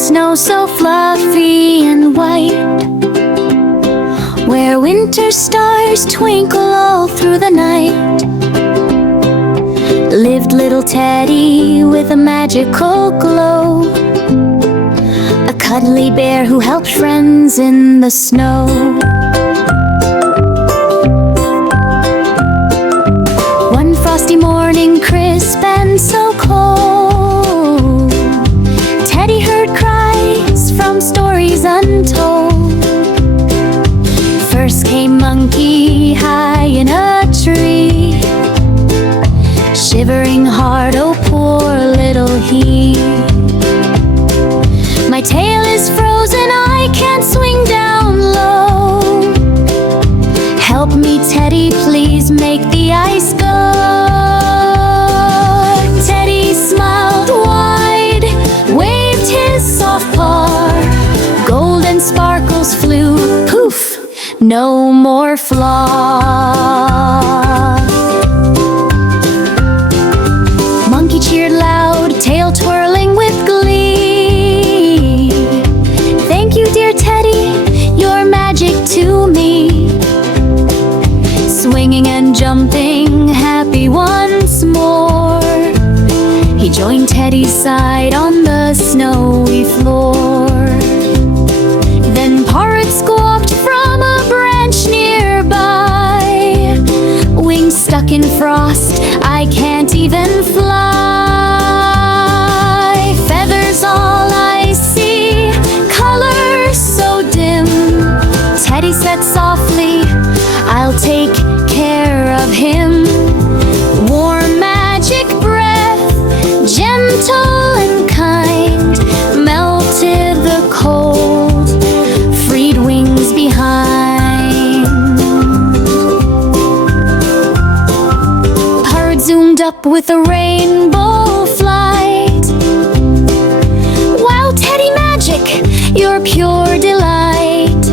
snow so fluffy and white, where winter stars twinkle all through the night, lived little Teddy with a magical glow, a cuddly bear who helped friends in the snow. One frosty morning, crisp and so cold, Teddy heard cries from stories untold. First came Monkey high in a tree, shivering hard, oh poor little he. My tail is frozen, I can't swing down low. Help me, Teddy, please make the ice go. Teddy smiled wide, waved his soft paw, golden sparkles flew, poof, no more flaws. Monkey cheered loud, tail twirling with glee. Thank you, dear Teddy, you're magic to me. Swinging and jumping, happy once more, he joined Teddy's side on the snowy floor. Then Parrot squawked from a branch nearby, wings stuck in frost, I can't even fly. Feathers all I see, colors so dim. Teddy said softly, I'll take care of him. Warm magic breath, gentle and kind, melted the cold, freed wings behind. Parrot zoomed up with a rainbow flight. Wow, Teddy magic, you're pure delight.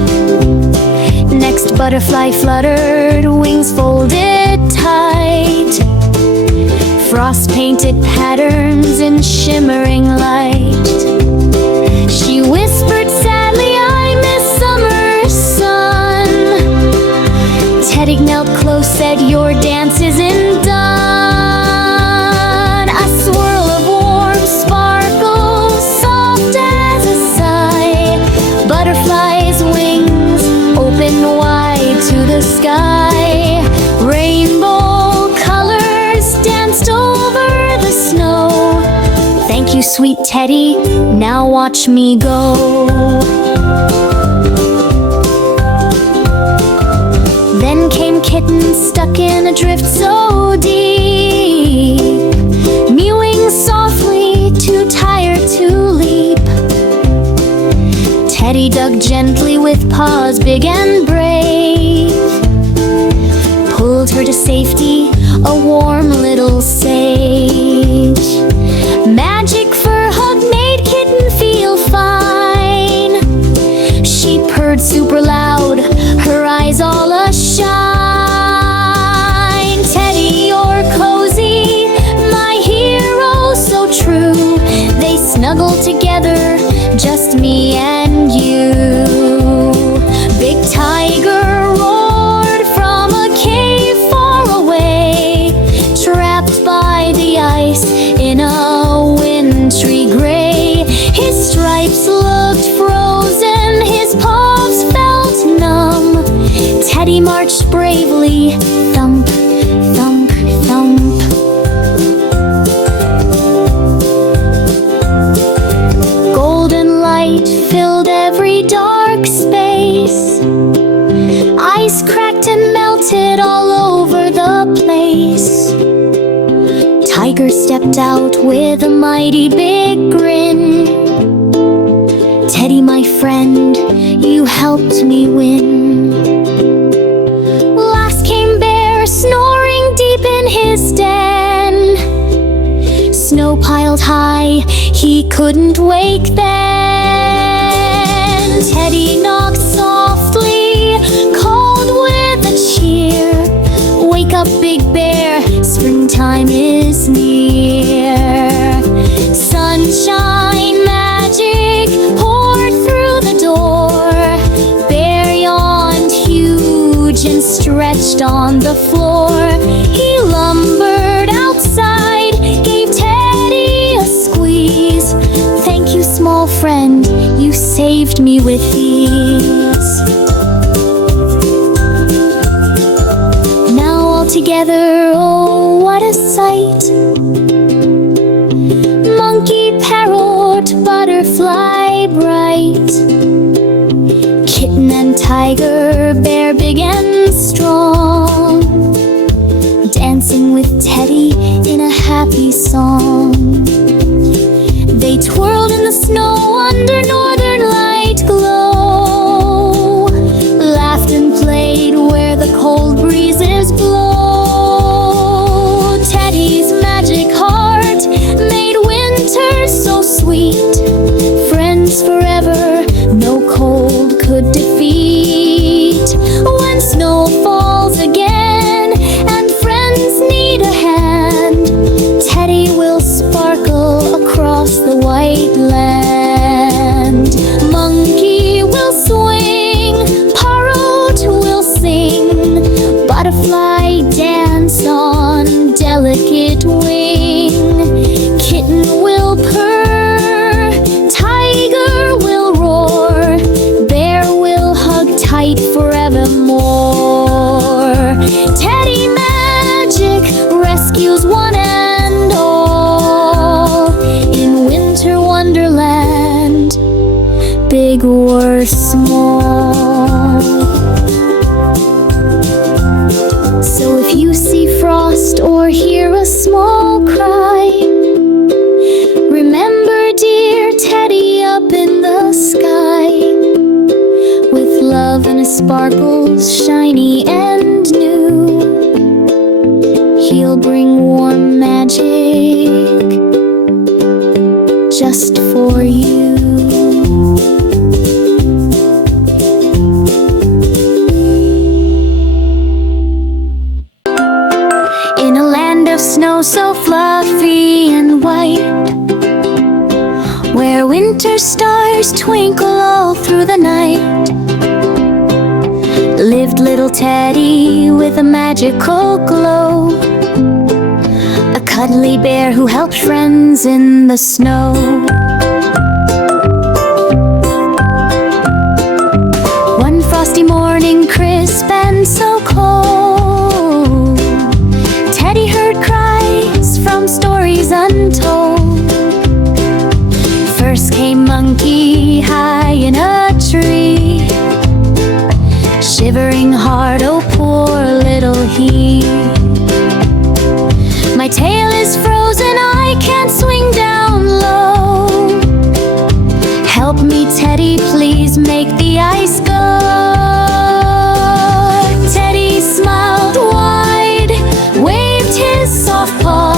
Next butterfly fluttered, wings folded tight, frost painted patterns in shimmering light. She whispered sadly, I miss summer sun. Teddy knelt close, said, your dance isn't done. A swirl of warm sparkles, soft as a sigh, butterflies' wings open wide to the sky. Rainbow colors danced over the snow. Thank you, sweet Teddy, now watch me go. Then came Kitten, stuck in a drift so deep, mewing softly, too tired to leap. Teddy dug gently with paws big and brave, pulled her to safety, a warm little sage. Magic fur hug made Kitten feel fine. She purred super loud, her eyes all ashine. Teddy, you're cozy, my hero so true. They snuggled together, just me and you. Big tiger roared from a cave far away, trapped by the ice in a wintry gray. His stripes looked frozen, his paws felt numb. Teddy marched bravely, thump, thump, thump. Golden light filled every dark space, ice cracked and melted all over the place. Tiger stepped out with a mighty big grin. Teddy, my friend, you helped me win. Last came Bear, snoring deep in his den. Snow piled high, he couldn't wake then. Teddy knocked softly, called with a cheer, wake up, Big Bear, springtime is near. Sunshine magic on the floor. He lumbered outside, gave Teddy a squeeze. Thank you, small friend, you saved me with ease. Now all together, oh, what a sight. Monkey, parrot, butterfly bright. Kitten and tiger, bear big and strong, dancing with Teddy in a happy song. They twirled in the snow under northern light glow, laughed and played where the cold breezes blow. Teddy's magic heart made winter so sweet. Friends forever, no cold could defeat. When snow falls again and friends need a hand, Teddy will sparkle across the white land. Monkey will swing, parrot will sing, butterfly dance on delicate wing. Kitten will purr, tiger will roar, bear will hug tight forevermore. Teddy magic rescues one and all in winter wonderland, big or small. So if you see frost or hear a small cry, remember dear Teddy up in the sky, with love and his sparkles shiny and new. He'll bring warm magic just for you. In a land of snow so fluffy and white, where winter stars twinkle all through the night, lived little Teddy with a magical glow, a cuddly bear who helped friends in the snow. One frosty morning, crisp and so cold, Teddy heard cries from stories untold. First came Monkey high in a tree, shivering hard, oh poor little he. My tail is frozen, I can't swing down low. Help me, Teddy, please make the ice go. Teddy smiled wide, waved his soft paw,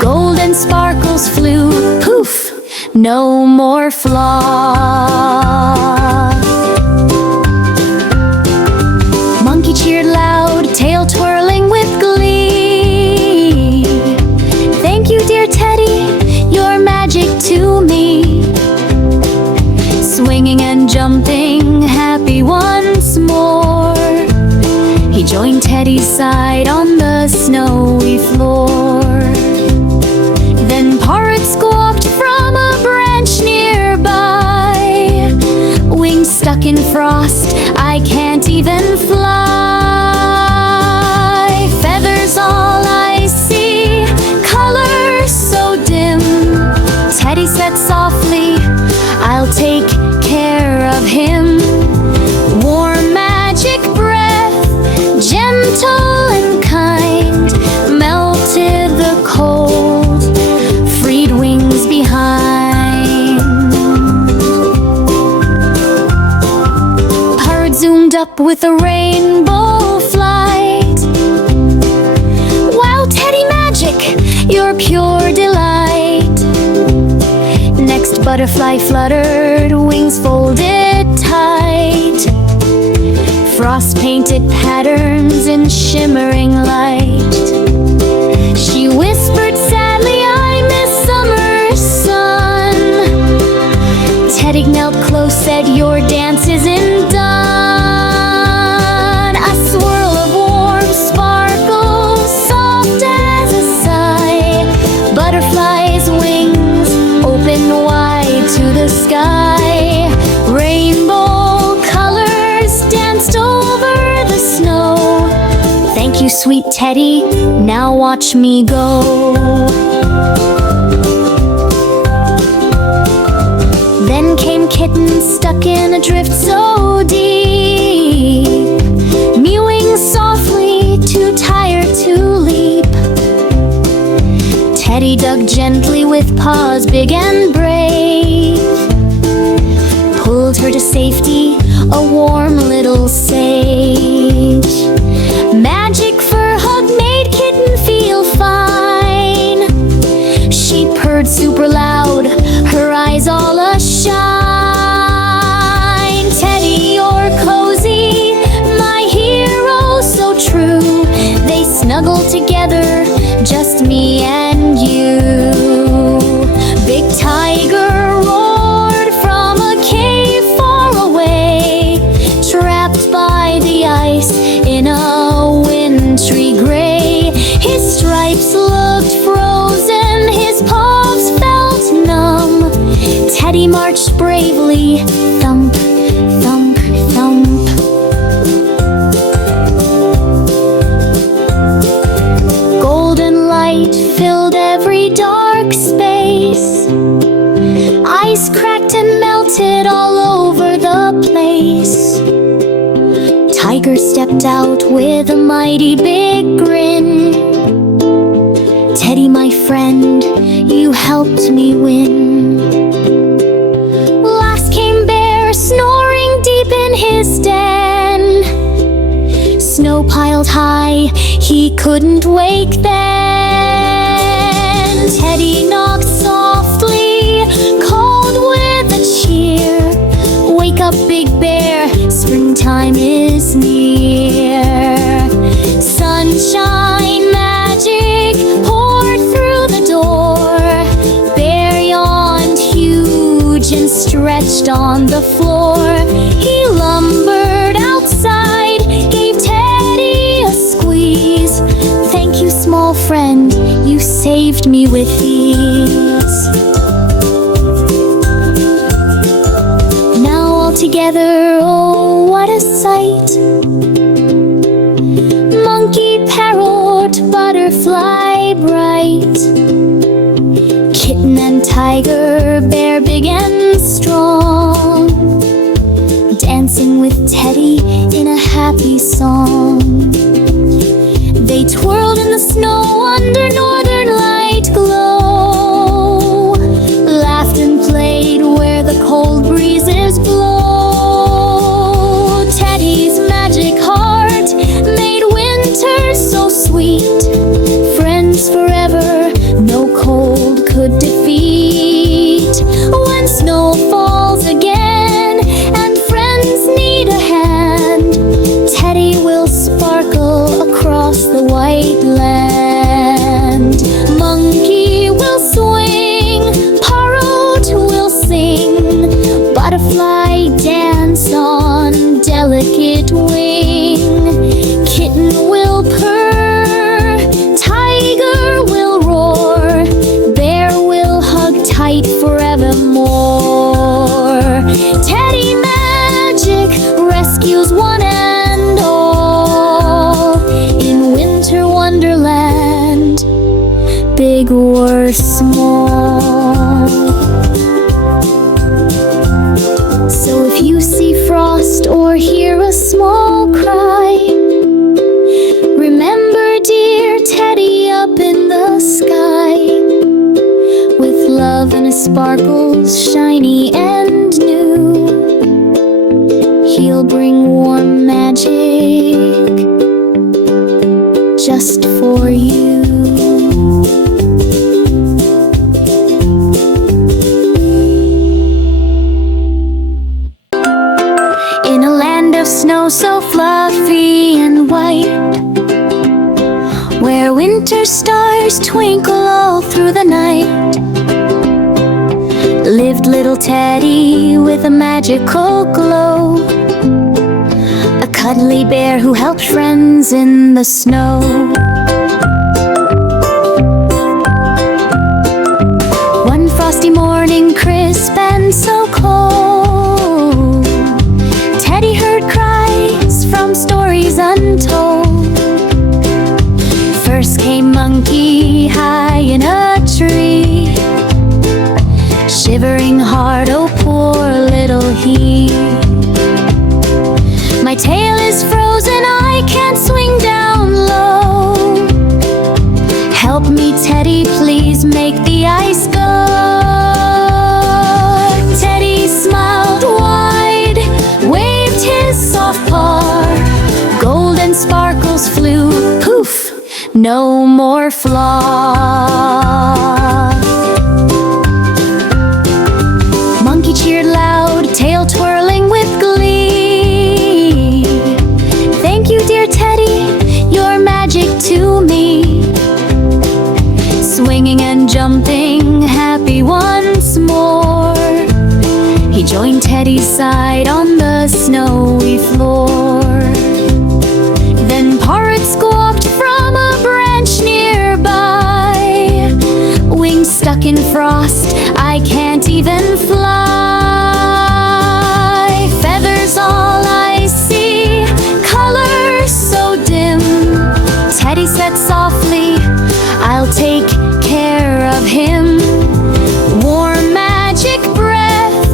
golden sparkles flew, poof, no more flaw. Monkey cheered loud, tail twirling with glee. Thank you, dear Teddy, you're magic to me. Swinging and jumping, happy once more, he joined Teddy's side on the snowy floor. Then Parrot squawked from a branch nearby, wings stuck in frost, I can't even fly. Feathers all I see, color so dim. Teddy said softly, I'll take care of him. Warm magic breath, gentle and kind, melted the cold, freed wings behind. Parrot zoomed up with a rainbow flight. Wow, Teddy magic, you're pure delight. Next butterfly fluttered, wings folded tight, frost-painted patterns in shimmering light. She whispered sadly, I miss summer sun. Teddy knelt close, said, your dance isn't done. A swirl of warmth Thank you, sweet Teddy, now watch me go. Then came Kitten, stuck in a drift so deep, mewing softly, too tired to leap. Teddy dug gently with paws big and brave, pulled her to safety, a warm little sage. Magic fur hug made Kitten feel fine. She purred super loud, her eyes all ashine. Teddy, you're cozy, my hero so true. They snuggled together, just me and you. Big tiger roared from a cave far away, trapped by the ice in a wintry gray. His stripes looked frozen, his paws felt numb. Teddy marched bravely, thump, thump, thump. Golden light filled every dark space. Ice cracked and melted all over the place. Tiger stepped out with a mighty big grin. Teddy, my friend, you helped me win. Last came Bear, snoring deep in his den. Snow piled high, he couldn't wake then. Teddy knocked softly, called with a cheer. Wake up, Big Bear, springtime is near. Sunshine magic poured through the door. Bear yawned huge and stretched on the floor. He lumbered outside, gave Teddy a squeeze. Thank you, small friend, you saved me with ease. Now all together, oh, what a sight. Monkey, parrot, butterfly bright. Kitten and tiger, bear big and strong, dancing with Teddy in a happy song. They twirled in the snow under northern light glow, laughed and played where the cold breezes blow. Teddy's magic heart made winter so sweet. Friends forever, no cold could defeat. When snow falls again and friends need a hand, Teddy will sparkle across the white land. Monkey will swing, parrot will sing, butterfly dance on delicate wing. Kitten will purr, tiger will roar, bear will hug tight forevermore. Teddy magic rescues one and all in winter wonderland, big or small. So if you see frost or hear a small cry, remember dear Teddy up in the sky, with love and his sparkles shiny and new. He'll bring warm magic just for you. In a land of snow so fluffy and white, where winter stars twinkle all through the night, lived little Teddy with a magical glow, a cuddly bear who helped friends in the snow. One frosty morning, crisp and so cold, Teddy heard cries from stories untold. shivering heart, oh poor little he. My tail is frozen, I can't swing down low. Help me, Teddy, please make the ice go. Teddy smiled wide, waved his soft paw. Golden sparkles flew, poof, no more flaw. Monkey cheered loud, tail twirling with glee. Thank you, dear Teddy, you're magic to me. Swinging and jumping, happy once more, he joined Teddy's side on the snowy floor. Then Parrot squawked from a branch nearby. Wings stuck in frost, I can't even fly. Feathers all I see, color so dim. Teddy said softly, I'll take care of him. Warm magic breath,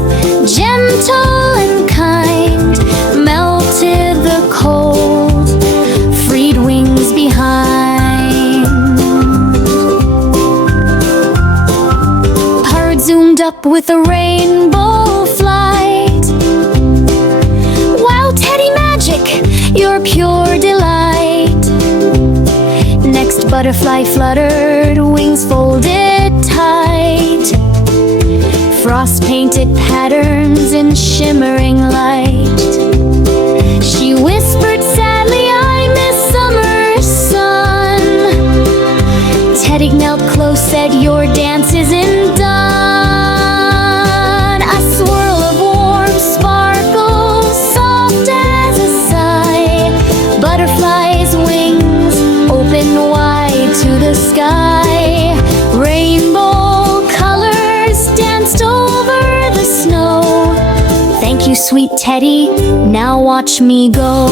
gentle and kind, melted the cold, freed wings behind. Parrot zoomed up with a rainbow flight. Wow, Teddy magic, you're pure delight. Next butterfly fluttered, wings folded tight. Frost painted patterns in shimmering light. She whispered sadly, I miss summer sun. Teddy knelt close, said, your dance isn't done. A swirl of warm sparkles, soft as a sigh. Butterflies' wings open wide to the sky. Rainbow colors danced over the snow. Thank you, sweet Teddy, now watch me go.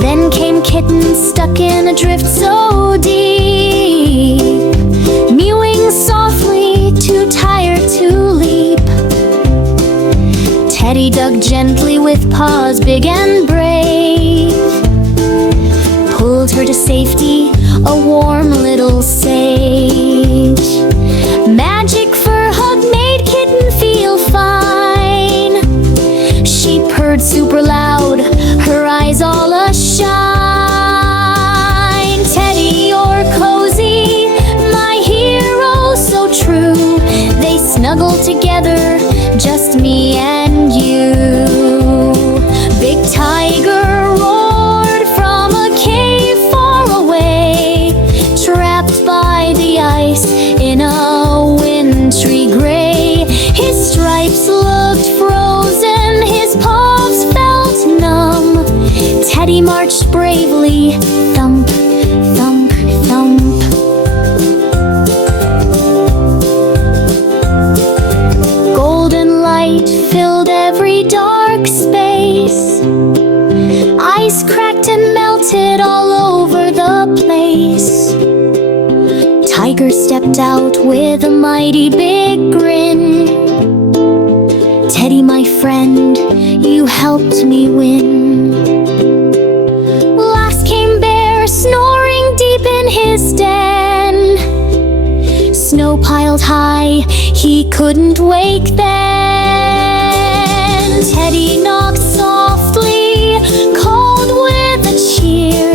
Then came Kitten, stuck in a drift so deep, mewing softly, too tired to leap. Teddy dug gently with paws big and brave, pulled her to safety, a warm little sage. Magic fur hug made Kitten feel fine. She purred super loud, her eyes all ashine. Teddy, you're cozy, my hero so true. They snuggled together, just me and you. Big tiger roared from a cave far away, trapped by the ice in a wintry gray. His stripes looked frozen, his paws felt numb. Teddy marched bravely, thump, thump, thump. Golden light filled every dark space. Ice cracked and melted all over the place. Tiger stepped out with a mighty big grin. Teddy, my friend, you helped me win. Last came Bear, snoring deep in his den. Snow piled high, he couldn't wake then. Teddy knocked softly, called with a cheer.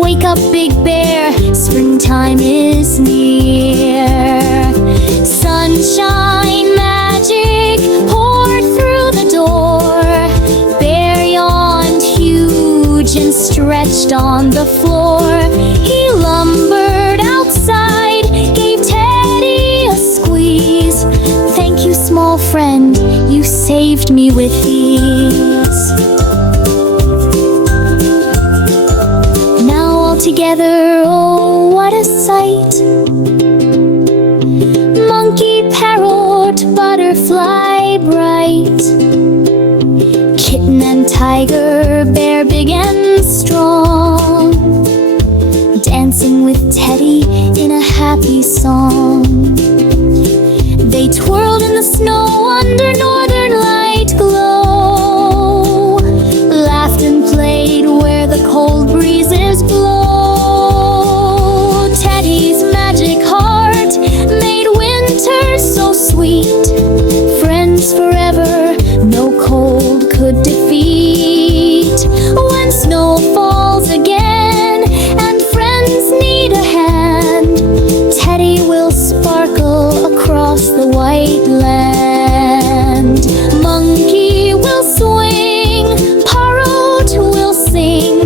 Wake up, Big Bear, springtime is near. Sunshine magic poured through the door. Bear yawned huge and stretched on the floor. He lumbered outside, gave Teddy a squeeze. Thank you, small friend, you saved me with ease. Now all together, oh, what a sight. Monkey, parrot, butterfly bright. Kitten and tiger, bear big and strong, dancing with Teddy in a happy song. They twirled in the snow under northern light glow, laughed and played where the cold breezes blow. Teddy's magic heart made winter so sweet. Friends forever, no cold could defeat. When snow falls again and friends need a hand, Teddy will sparkle across the white land. Monkey will swing, Parrot will sing,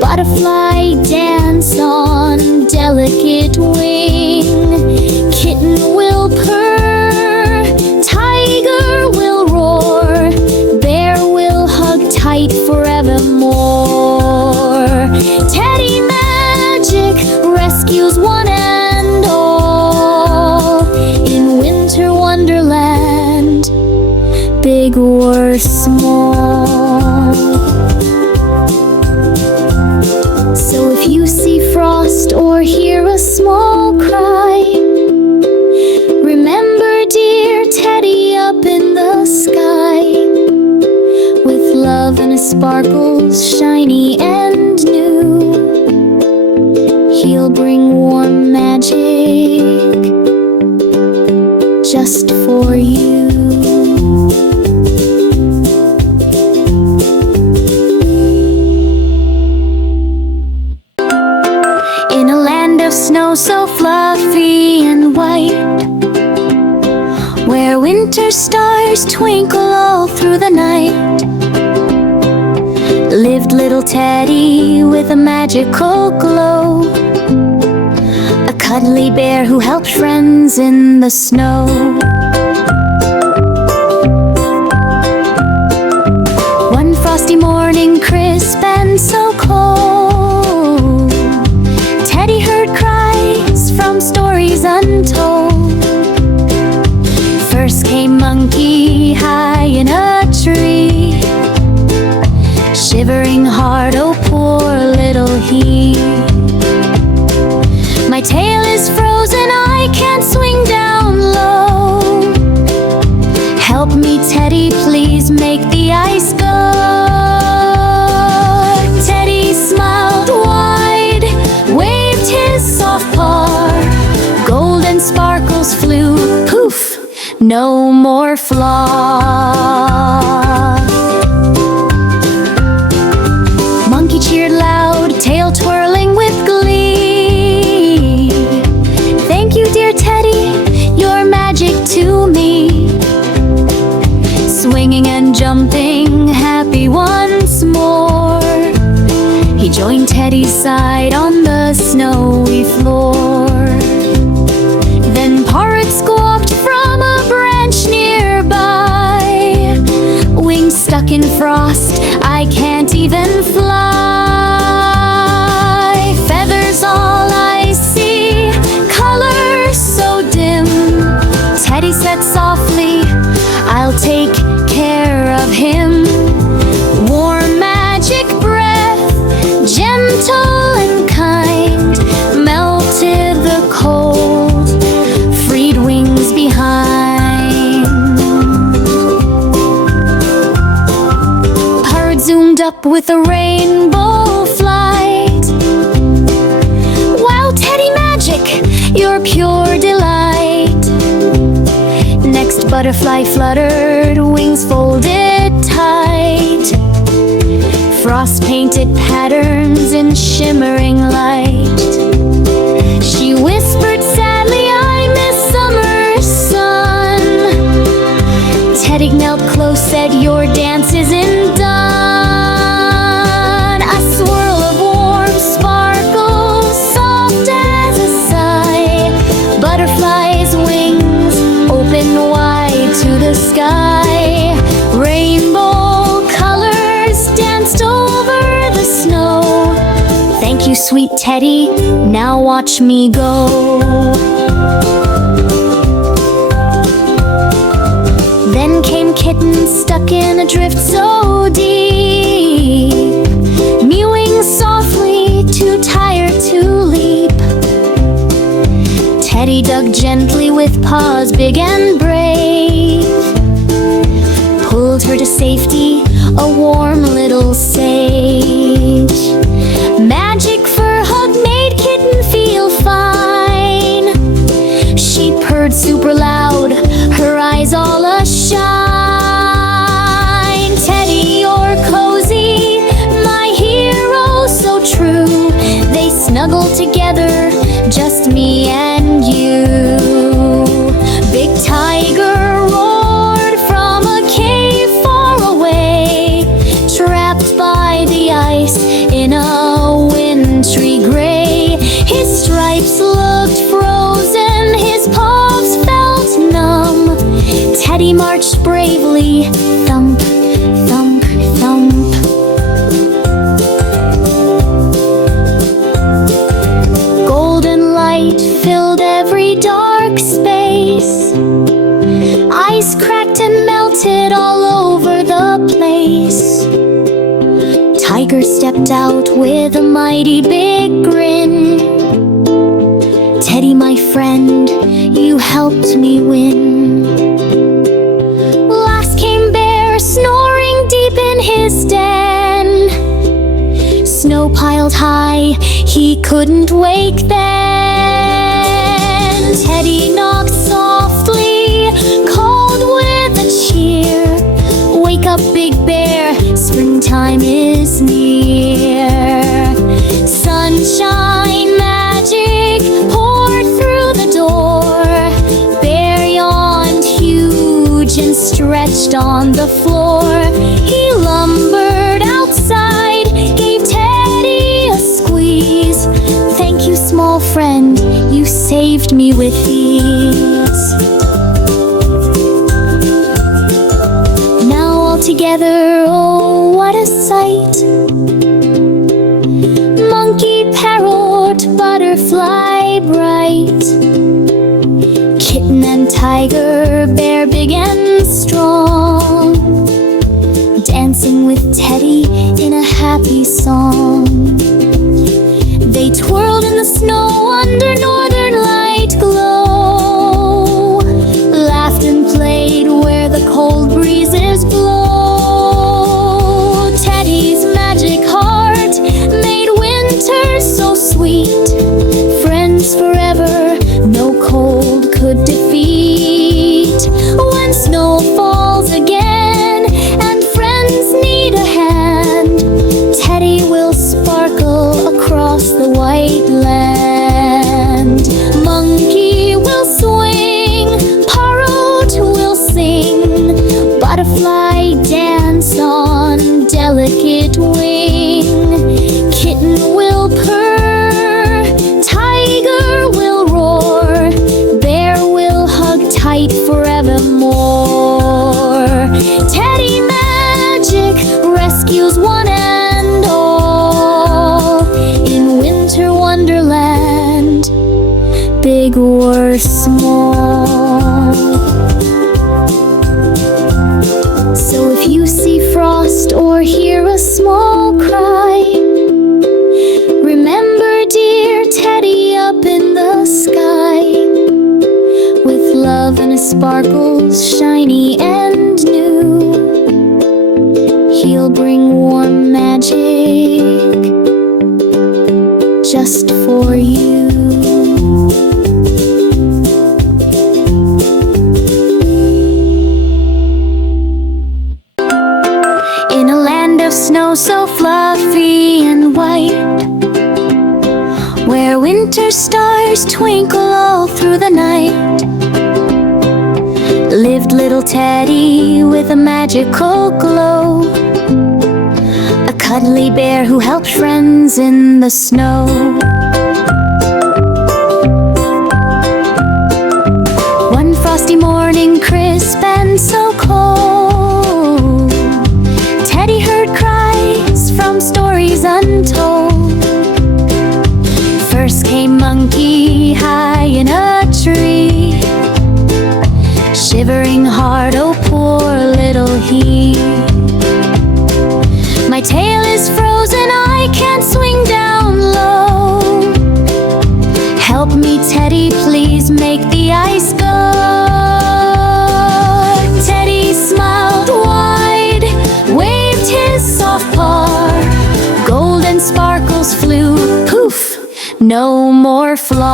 butterfly dance on delicate wing. Kitten will purr, tiger will roar, bear will hug tight forevermore. Teddy magic rescues one and all in winter wonderland, big or small. So if you see frost or hear a small cry, remember dear Teddy up in the sky, with love and his sparkles shiny and new. He'll bring warm magic just for you. In a land of snow so fluffy and white, where winter stars twinkle all through the night, lived little Teddy with a magical glow, a cuddly bear who helped friends in the snow. One frosty morning, crisp and so cold, Teddy heard cries from stories untold. First came Monkey high in a tree, shivering hard, oh poor little he. My tail is frozen, I can't swing down low. Help me, Teddy, please make the ice go. Teddy smiled wide, waved his soft paw, golden sparkles flew, poof, no more flaw. Monkey cheered loud, tail twirling with glee. Thank you, dear Teddy, you're magic to me. Swinging and jumping, happy once more, he joined Teddy's side on the snowy floor. Then Parrot squawked from a branch nearby, wings stuck in frost, I can't even fly. Feathers all I see, color so dim. Teddy said softly, I'll take care of him. Warm magic breath, gentle and kind, melted the cold, freed wings behind. Parrot zoomed up with a rainbow flight. Wow, Teddy magic, you're pure delight. Next butterfly fluttered, wings folded tight, frost painted patterns in shimmering light. She whispered sadly, I miss summer sun. Teddy knelt close, said your dance isn't done. A swirl of warm sparkles, soft as a sigh, butterflies' wings open wide to the sky. Rainbow colors danced over the snow. Thank you, sweet Teddy, now watch me go. Then came Kitten, stuck in a drift so deep, mewing softly, too tired to leap. Teddy dug gently with paws big and brave, pulled her to safety, a warm little sage. Magic fur hug made Kitten feel fine. She purred super loud, her eyes all ashine. Teddy, you're cozy, my hero so true. They snuggled together, just me and you. Big tiger roared from a cave far away, trapped by the ice in a wintry gray. His stripes looked frozen, his paws felt numb. Teddy marched bravely, thump, thump, thump. Golden light filled every dark space. Ice cracked and melted all over the place. Tiger stepped out with a mighty big grin. Teddy, my friend, you helped me win. Last came Bear, snoring deep in his den. Snow piled high, he couldn't wake then. Teddy knocked softly, called with a cheer. Wake up, Big Bear, springtime is near. Sunshine magic poured through the door. Bear yawned huge and stretched on the floor. He lumbered outside, gave Teddy a squeeze. Thank you, small friend, you saved me with ease. Now all together, oh, what a sight. Monkey, parrot, butterfly bright. Kitten and tiger, bear big and strong, dancing with Teddy in a happy song. They twirled in the snow under northern light glow, laughed and played where the cold breezes blow. Teddy's magic heart made winter so sweet. Friends forever, no cold could defeat. When snow falls again and friends need a hand, Teddy will sparkle across the white land. Monkey will swing, parrot will sing, butterfly dance on delicate wing. Kitten will purr, tiger will roar, bear will hug tight forevermore. Teddy magic rescues one and all in winter wonderland, big or small. So if you see frost or hear a small cry, remember dear Teddy up in the sky, with love and his sparkles shiny and new. He'll bring warm magic just for you. In a land of snow so fluffy and white, where winter stars twinkle all through the night, lived little Teddy with a magical glow, a cuddly bear who helped friends in the snow. One frosty morning, crisp and so cold, Teddy heard cries from stories untold. First came Monkey high in a tree, shivering hard, oh poor little he. My tail is frozen, I can't swing down low. Help me, Teddy. Teddy, please make the ice go. Teddy smiled wide, waved his soft paw. Golden sparkles flew, poof, no more flaw.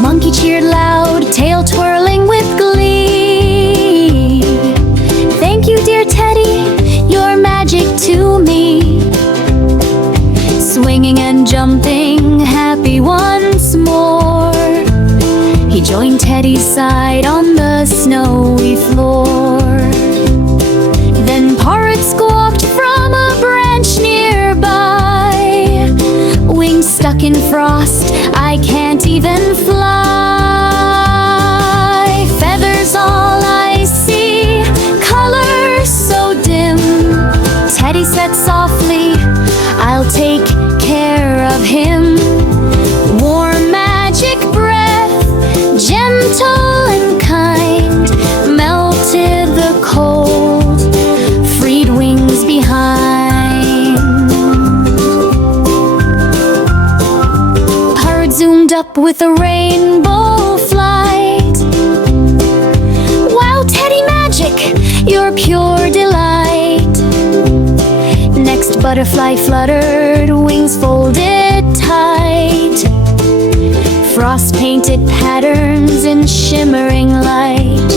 Monkey cheered loud, tail twirling with glee. Thank you, dear Teddy, you're magic to me. Swinging and jumping, happy once more, he joined Teddy's side on the snowy floor. Then Parrot squawked from a branch nearby. Wings stuck in frost, I can't even fly. Feathers all I see, color so dim. Teddy said softly, I'll take care of him. Warm magic breath, gentle and kind, melted the cold, freed wings behind. Parrot zoomed up with a rainbow flight. Wow, Teddy magic, you're pure delight. Next butterfly fluttered, wings folded tight. Frost painted patterns in shimmering light.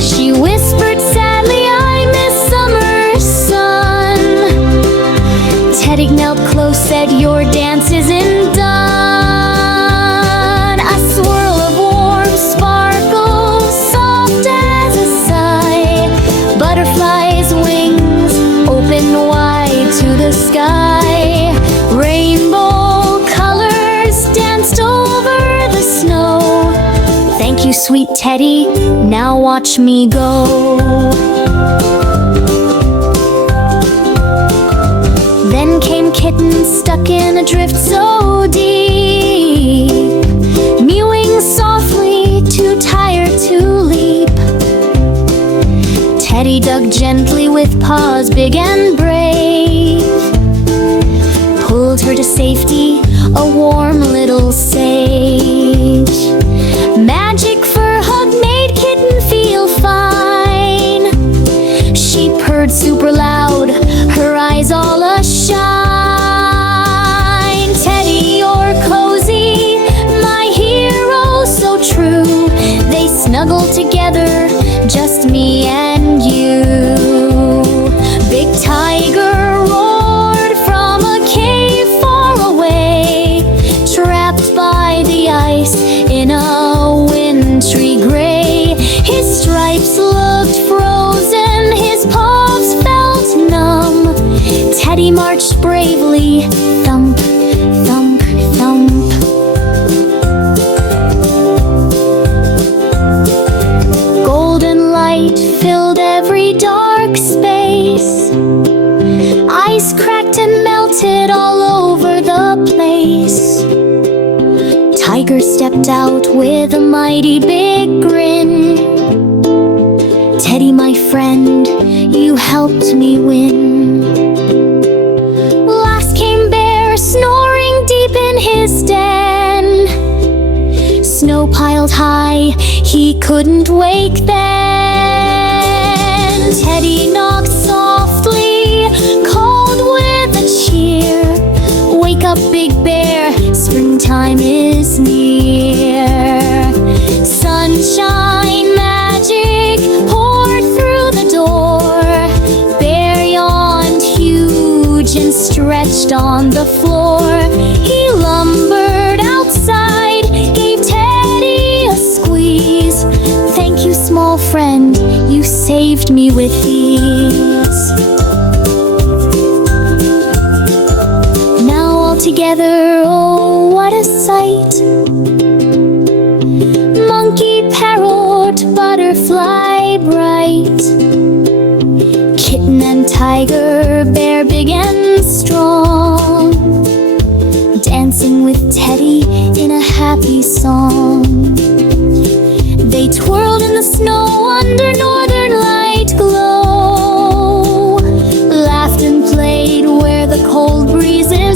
She whispered sadly, I miss summer sun. Teddy knelt close, said, your dance isn't done. A swirl of warm sparkles, soft as a sigh. Butterflies' wings open wide to the sky. Rainbow colors danced over the snow. Thank you, sweet Teddy, now watch me go. Then came Kitten, stuck in a drift so deep, mewing softly, too tired to leap. Teddy dug gently with paws big and brave, pulled her to safety, a warm little sage. Magic fur hug made Kitten feel fine. She purred super loud, her eyes all ashine. Teddy, you're cozy, my hero so true. They snuggled together, just me and you. Big tiger roared from a cave far away, trapped by the ice in a wintry gray. His stripes looked frozen, his paws felt numb. Teddy marched bravely, thump, thump, thump. Golden light filled every dark space. Ice cracked and melted all over the place. Tiger stepped out with a mighty big grin. Teddy, my friend, you helped me win. Last came Bear, snoring deep in his den. Snow piled high, he couldn't wake then. Teddy knocked softly, called with a cheer. Wake up, Big Bear, springtime is near. Sunshine magic poured through the door. Bear yawned huge and stretched on the floor. He lumbered outside, gave Teddy a squeeze. Thank you, small friend, you saved me with ease. Now all together, oh, what a sight. Monkey, parrot, butterfly bright. Kitten and tiger, bear big and strong, dancing with Teddy in a happy song. They twirled in the snow under northern light glow, laughed and played where the cold breezes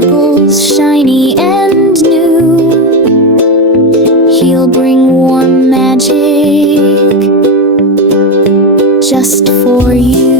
sparkles shiny and new. He'll bring warm magic just for you.